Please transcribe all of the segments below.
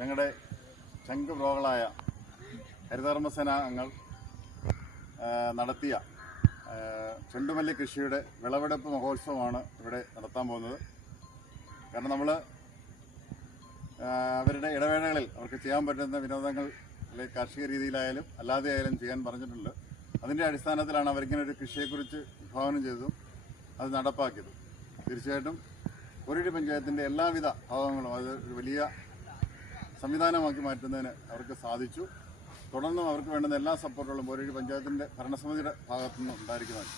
ഞങ്ങളുടെ ശംഖുപ്രോകളായ ഹരിതകർമ്മസേന അംഗങ്ങൾ നടത്തിയ ചെണ്ടുമല്ലി കൃഷിയുടെ വിളവെടുപ്പ് മഹോത്സവമാണ് ഇവിടെ നടത്താൻ പോകുന്നത്. കാരണം നമ്മൾ അവരുടെ ഇടവേളകളിൽ അവർക്ക് ചെയ്യാൻ പറ്റുന്ന വിനോദങ്ങൾ കാർഷിക രീതിയിലായാലും അല്ലാതെ ആയാലും ചെയ്യാൻ പറഞ്ഞിട്ടുണ്ട്. അതിന്റെ അടിസ്ഥാനത്തിലാണ് അവരിങ്ങനെ ഒരു കൃഷിയെക്കുറിച്ച് വിഭാവനം ചെയ്തതും അത് നടപ്പാക്കിയതും. തീർച്ചയായിട്ടും ഒരിടി പഞ്ചായത്തിന്റെ എല്ലാവിധ ഭാഗങ്ങളും അത് ഒരു വലിയ സംവിധാനമാക്കി മാറ്റുന്നതിന് അവർക്ക് സാധിച്ചു. തുടർന്നും അവർക്ക് വേണ്ടുന്ന എല്ലാ സപ്പോർട്ടുകളും ഓരോ പഞ്ചായത്തിന്റെ ഭരണസമിതിയുടെ ഭാഗത്തുനിന്ന് ഉണ്ടായിരിക്കുന്നതാണ്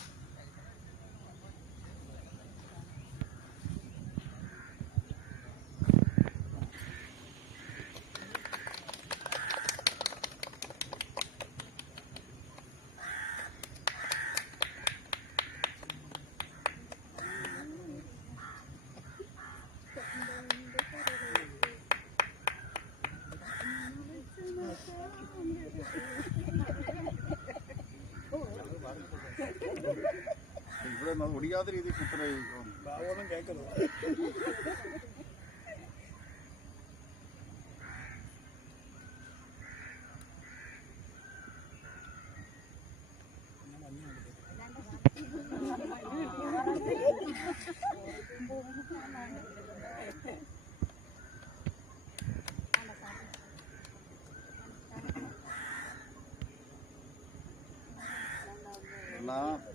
ഇവിടെ ഒടിയാത്ത രീതിയിൽ കുത്തനെ ഭാവമൊന്നും കേൾക്കരുത്. എല്ലാ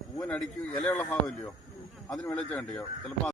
പൂവിനടിക്ക് ഇലയുള്ള ഭാഗമില്ലയോ? അതിന് വെളിച്ചം കണ്ടിയോ ചിലപ്പോൾ